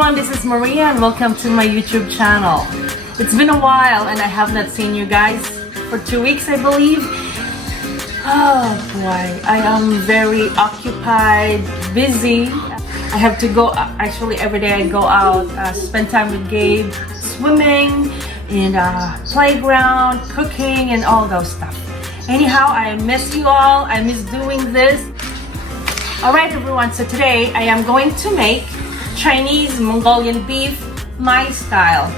everyone, this is Maria and welcome to my YouTube channel. It's been a while and I have not seen you guys for 2 weeks, I believe. Oh boy, I am very occupied, busy. I have to go, actually every day I go out, spend time with Gabe, swimming, and playground, cooking, and all those stuff. Anyhow, I miss you all. I miss doing this. Alright everyone, so today I am going to make Chinese Mongolian beef, my style.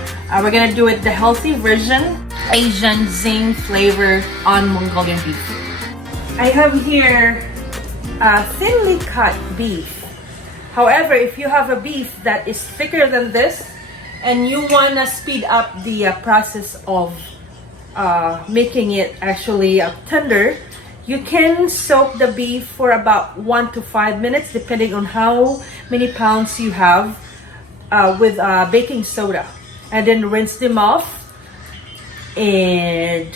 We're gonna do it the healthy version, Asian zing flavor on Mongolian beef. I have here thinly cut beef. However, if you have a beef that is thicker than this and you wanna speed up the process of making it actually tender, you can soak the beef for about 1 to 5 minutes depending on how many pounds you have with baking soda, and then rinse them off and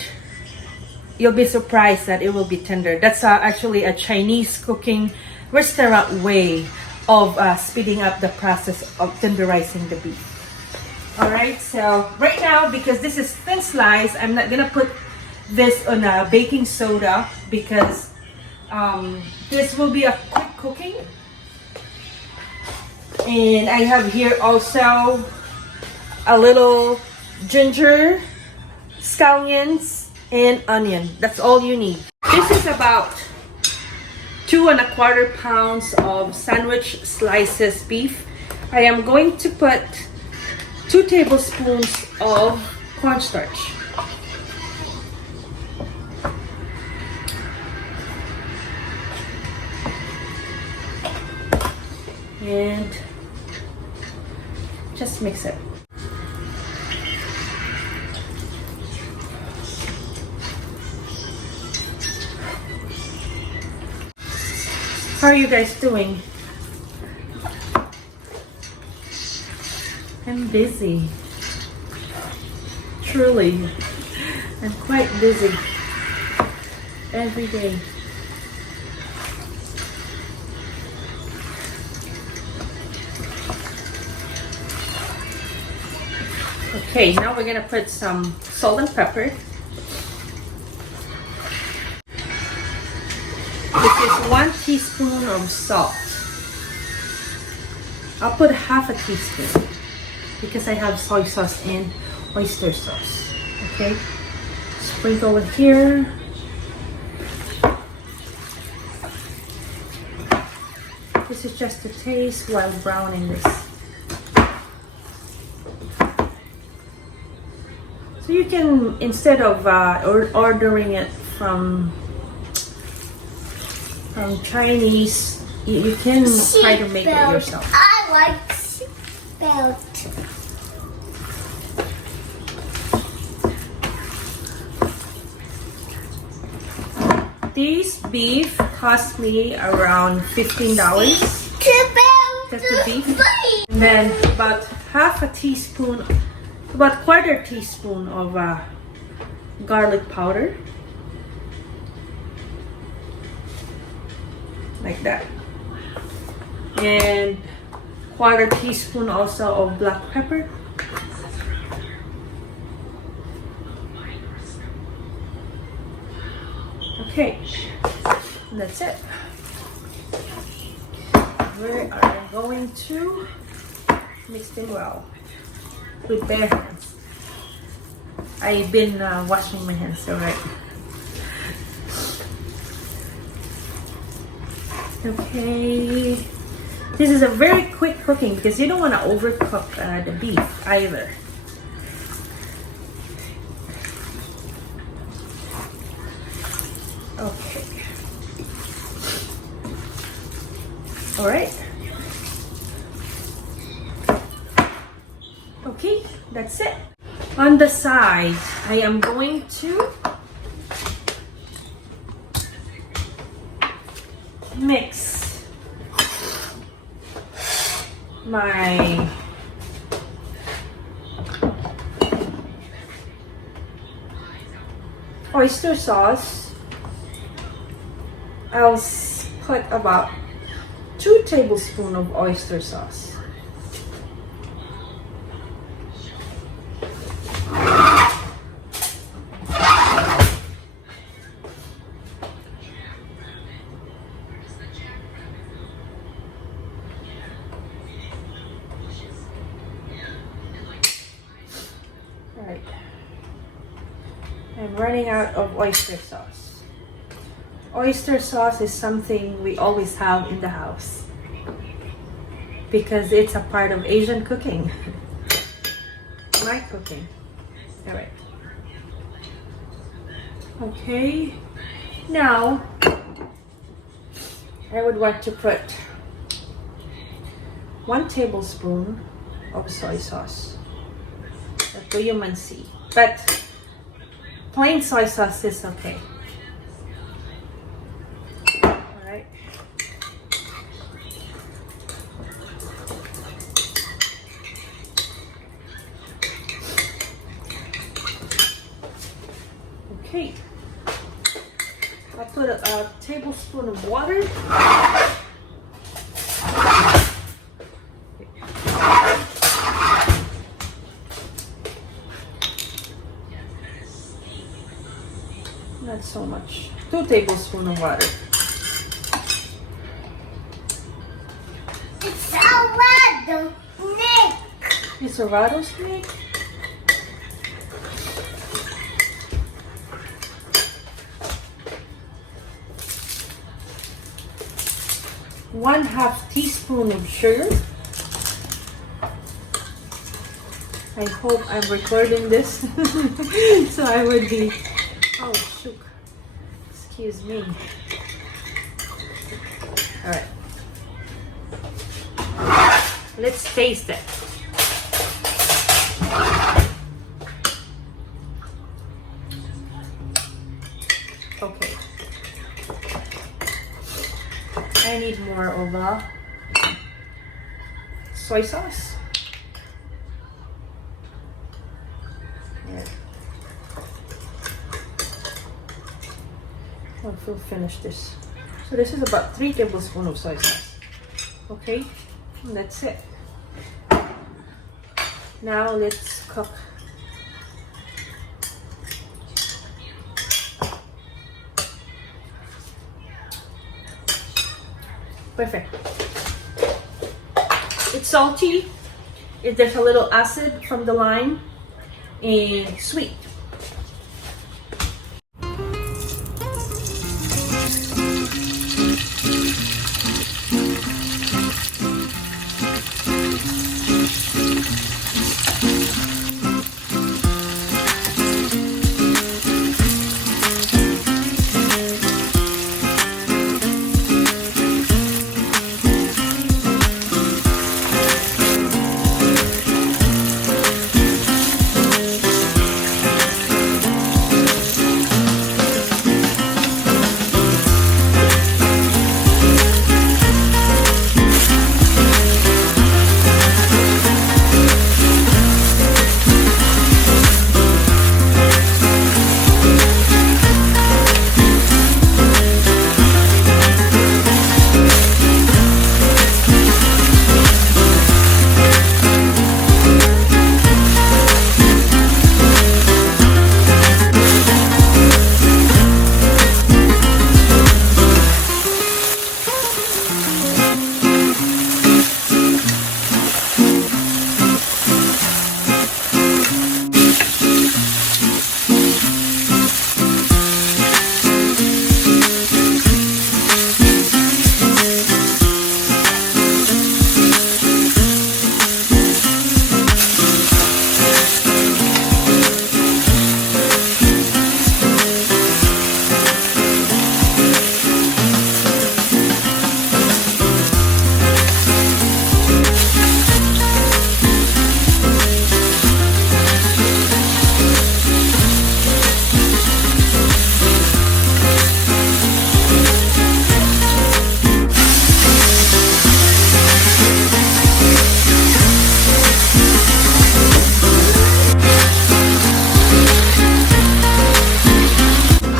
you'll be surprised that it will be tender. That's actually a Chinese cooking restaurant way of speeding up the process of tenderizing the beef. Alright, so right now, because this is thin slice, I'm not gonna put this on baking soda because this will be a quick cooking. And I have here also a little ginger, scallions, and onion. That's all you need. This is about 2 1/4 pounds of sandwich slices beef. I am going to put 2 tablespoons of cornstarch. And just mix it. How are you guys doing? I'm busy. Truly. I'm quite busy every day. Okay, now we're gonna put some salt and pepper. This is 1 teaspoon of salt. I'll put half a teaspoon because I have soy sauce and oyster sauce. Okay, sprinkle it here. This is just a taste while browning this. So you can, instead of ordering it from Chinese, you can try to make it yourself. I like seatbelt. These beef cost me around $15. That's the beef. And then about half a teaspoon, about 1/4 teaspoon of garlic powder. Like that. And 1/4 teaspoon also of black pepper. Okay, and that's it. We are going to mix them well with bare hands. I've been washing my hands already. Okay, this is a very quick cooking because you don't want to overcook the beef either. Okay. All right. Okay, that's it. On the side, I am going to mix my oyster sauce. I'll put about 2 tablespoons of oyster sauce. running out of oyster sauce. Oyster sauce is something we always have in the house because it's a part of Asian cooking. My cooking. All right. Okay. Now, I would want to put 1 tablespoon of soy sauce. Ito yung mansi. But plain soy sauce is okay. Alright. Okay. I'll put a tablespoon of water. Not so much. 2 tablespoons of water. It's a rattlesnake. It's a rattlesnake? ½ teaspoon of sugar. I hope I'm recording this so I would be. Oh, shoot. Excuse me. All right. Let's taste it. Okay. I need more of a soy sauce. Yeah. We'll finish this. So this is about 3 tablespoons of soy sauce. Okay, and that's it. Now let's cook. Perfect. It's salty. There's a little acid from the lime and sweet.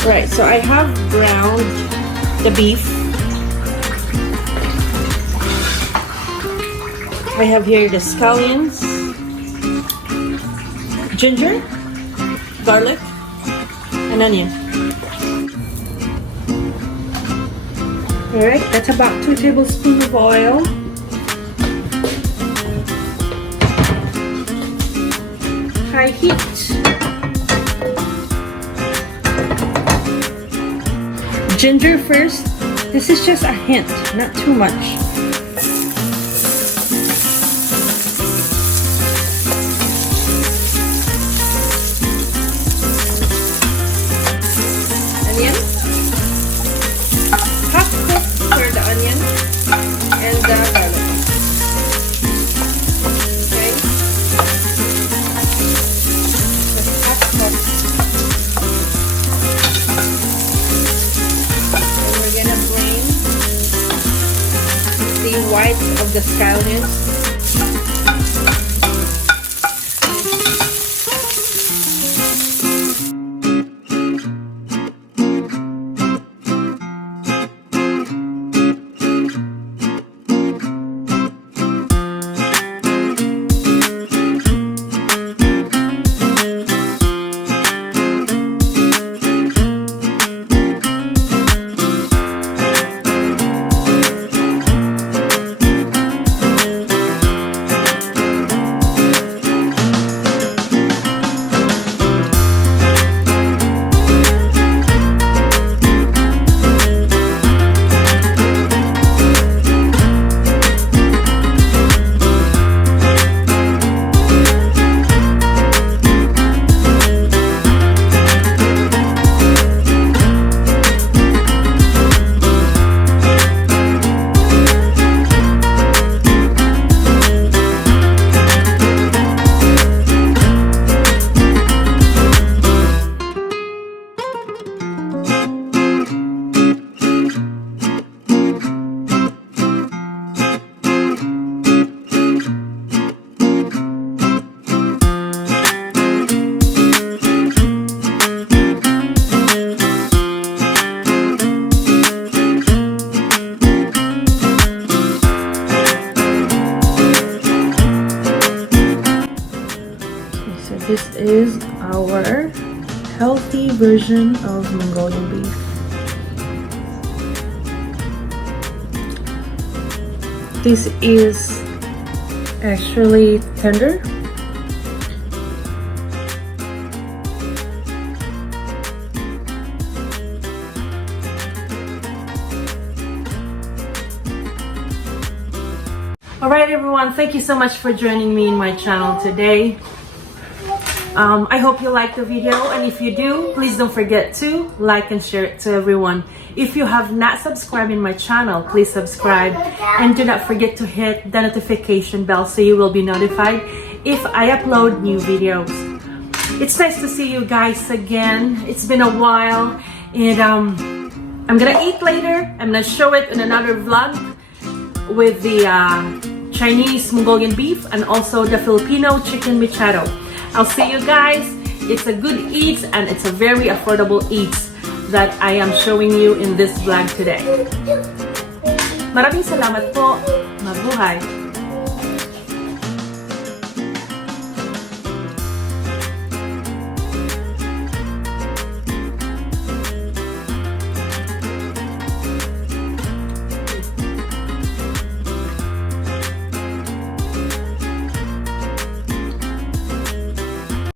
Right, so I have browned the beef. I have here the scallions, ginger, garlic, and onion. Alright, that's about 2 tablespoons of oil. High heat. ginger first. This is just a hint, not too much. Onion. Half cooked for the onion and the garlic. Okay. Just half cooked. And we're gonna bring the whites of the scallions. This is our healthy version of Mongolian beef. This is actually tender. Alright everyone, thank you so much for joining me in my channel today. I hope you liked the video, and if you do, please don't forget to like and share it to everyone. If you have not subscribed in my channel, please subscribe, and do not forget to hit the notification bell so you will be notified if I upload new videos. It's nice to see you guys again. It's been a while, and I'm gonna eat later. I'm gonna show it in another vlog with the Chinese Mongolian beef and also the Filipino chicken machado. I'll see you guys. It's a good eats and it's a very affordable eats that I am showing you in this vlog today. Maraming salamat po. Mabuhay!